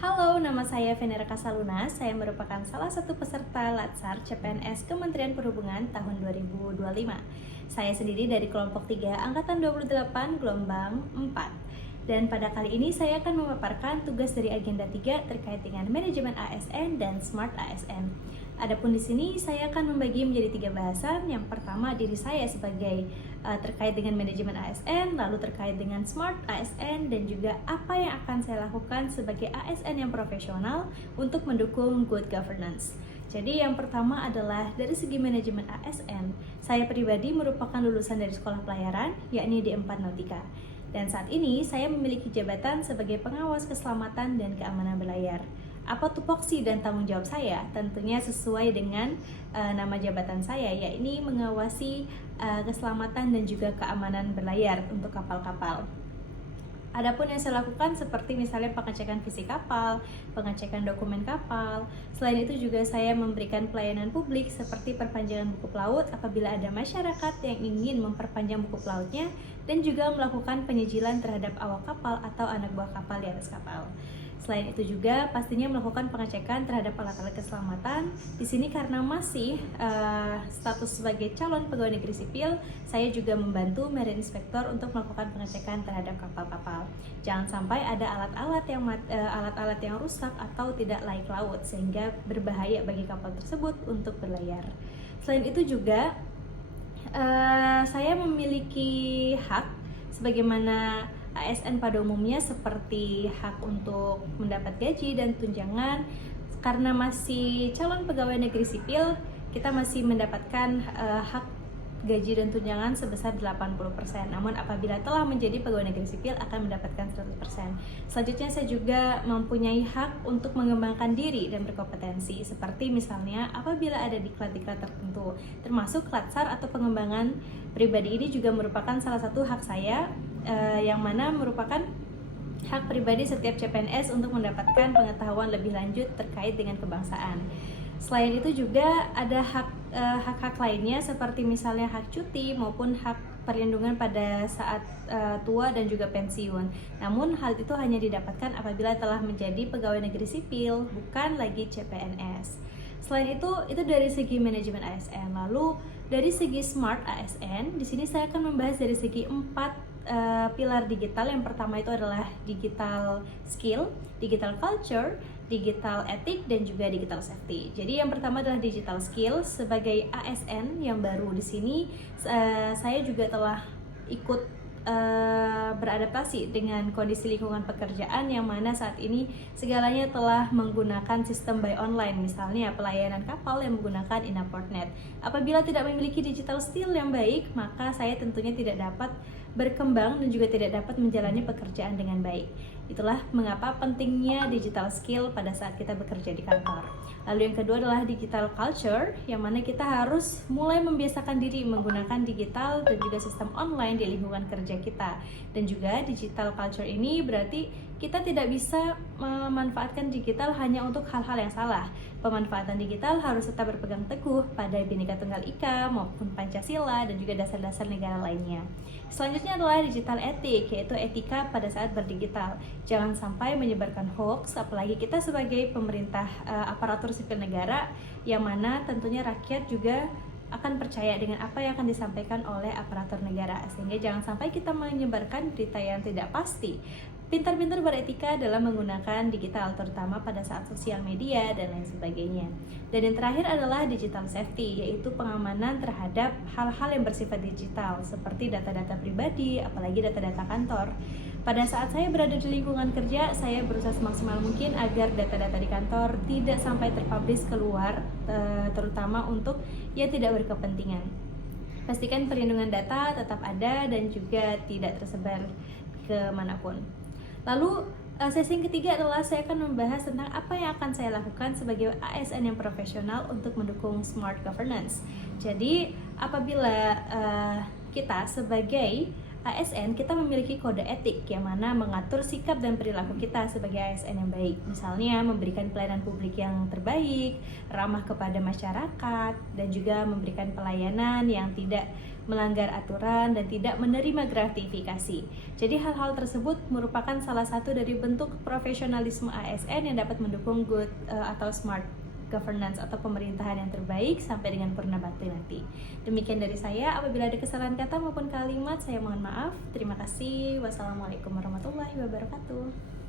Halo, nama saya Venera Kasaluna. Saya merupakan salah satu peserta Latsar CPNS Kementerian Perhubungan tahun 2025. Saya sendiri dari kelompok 3 Angkatan 28 gelombang 4. Dan pada kali ini saya akan memaparkan tugas dari agenda 3 terkait dengan manajemen ASN dan Smart ASN. Adapun di sini saya akan membagi menjadi 3 bahasan. Yang pertama diri saya sebagai terkait dengan manajemen ASN, lalu terkait dengan Smart ASN, dan juga apa yang akan saya lakukan sebagai ASN yang profesional untuk mendukung good governance. Jadi yang pertama adalah dari segi manajemen ASN, saya pribadi merupakan lulusan dari sekolah pelayaran, yakni D4 Nautika. Dan saat ini saya memiliki jabatan sebagai pengawas keselamatan dan keamanan berlayar. Apa tupoksi dan tanggung jawab saya? Tentunya sesuai dengan nama jabatan saya, yakni mengawasi keselamatan dan juga keamanan berlayar untuk kapal-kapal. Adapun yang saya lakukan seperti misalnya pengecekan fisik kapal, pengecekan dokumen kapal. Selain itu juga saya memberikan pelayanan publik seperti perpanjangan buku pelaut apabila ada masyarakat yang ingin memperpanjang buku pelautnya, dan juga melakukan penyejilan terhadap awak kapal atau anak buah kapal di atas kapal. Selain itu juga pastinya melakukan pengecekan terhadap alat-alat keselamatan. Di sini karena masih status sebagai calon pegawai negeri sipil, saya juga membantu Marine Inspector untuk melakukan pengecekan terhadap kapal-kapal. Jangan sampai ada alat-alat yang rusak atau tidak layak laut sehingga berbahaya bagi kapal tersebut untuk berlayar. Selain itu juga saya memiliki hak sebagaimana ASN pada umumnya, seperti hak untuk mendapat gaji dan tunjangan. Karena masih calon pegawai negeri sipil, kita masih mendapatkan hak gaji dan tunjangan sebesar 80%. Namun apabila telah menjadi pegawai negeri sipil akan mendapatkan 100%. Selanjutnya saya juga mempunyai hak untuk mengembangkan diri dan berkompetensi, seperti misalnya apabila ada diklat-diklat tertentu, termasuk Latsar atau pengembangan pribadi. Ini juga merupakan salah satu hak saya, yang mana merupakan hak pribadi setiap CPNS untuk mendapatkan pengetahuan lebih lanjut terkait dengan kebangsaan. Selain itu juga ada hak-hak lainnya seperti misalnya hak cuti maupun hak perlindungan pada saat tua dan juga pensiun. Namun hal itu hanya didapatkan apabila telah menjadi pegawai negeri sipil, bukan lagi CPNS. Selain itu dari segi manajemen ASN. Lalu dari segi Smart ASN, di sini saya akan membahas dari segi 4 pilar digital. Yang pertama itu adalah digital skill, digital culture, digital etik, dan juga digital safety. Jadi yang pertama adalah digital skill. Sebagai ASN yang baru di sini, saya juga telah ikut beradaptasi dengan kondisi lingkungan pekerjaan yang mana saat ini segalanya telah menggunakan sistem buy online, misalnya pelayanan kapal yang menggunakan Inaportnet. Apabila tidak memiliki digital skill yang baik, maka saya tentunya tidak dapat berkembang dan juga tidak dapat menjalani pekerjaan dengan baik. Itulah mengapa pentingnya digital skill pada saat kita bekerja di kantor. Lalu yang kedua adalah digital culture, yang mana kita harus mulai membiasakan diri menggunakan digital dan juga sistem online di lingkungan kerja kita. Dan juga digital culture ini berarti kita tidak bisa memanfaatkan digital hanya untuk hal-hal yang salah. Pemanfaatan digital harus tetap berpegang teguh pada Bhinneka Tunggal Ika maupun Pancasila dan juga dasar-dasar negara lainnya. Selanjutnya adalah digital etik, yaitu etika pada saat berdigital. Jangan sampai menyebarkan hoax, apalagi kita sebagai pemerintah aparatur sipil negara, yang mana tentunya rakyat juga akan percaya dengan apa yang akan disampaikan oleh aparatur negara, sehingga jangan sampai kita menyebarkan berita yang tidak pasti. Pintar-pintar beretika dalam menggunakan digital, terutama pada saat sosial media dan lain sebagainya. Dan yang terakhir adalah digital safety, yaitu pengamanan terhadap hal-hal yang bersifat digital seperti data-data pribadi, apalagi data-data kantor. Pada saat saya berada di lingkungan kerja, saya berusaha semaksimal mungkin agar data-data di kantor tidak sampai terpublish keluar, terutama untuk yang tidak berkepentingan. Pastikan perlindungan data tetap ada dan juga tidak tersebar kemanapun. Lalu sesi yang ketiga adalah saya akan membahas tentang apa yang akan saya lakukan sebagai ASN yang profesional untuk mendukung smart governance. Jadi apabila kita sebagai ASN, kita memiliki kode etik yang mana mengatur sikap dan perilaku kita sebagai ASN yang baik. Misalnya memberikan pelayanan publik yang terbaik, ramah kepada masyarakat, dan juga memberikan pelayanan yang tidak melanggar aturan, dan tidak menerima gratifikasi. Jadi hal-hal tersebut merupakan salah satu dari bentuk profesionalisme ASN yang dapat mendukung good atau smart governance atau pemerintahan yang terbaik sampai dengan purna bakti nanti. Demikian dari saya, apabila ada kesalahan kata maupun kalimat, saya mohon maaf. Terima kasih. Wassalamualaikum warahmatullahi wabarakatuh.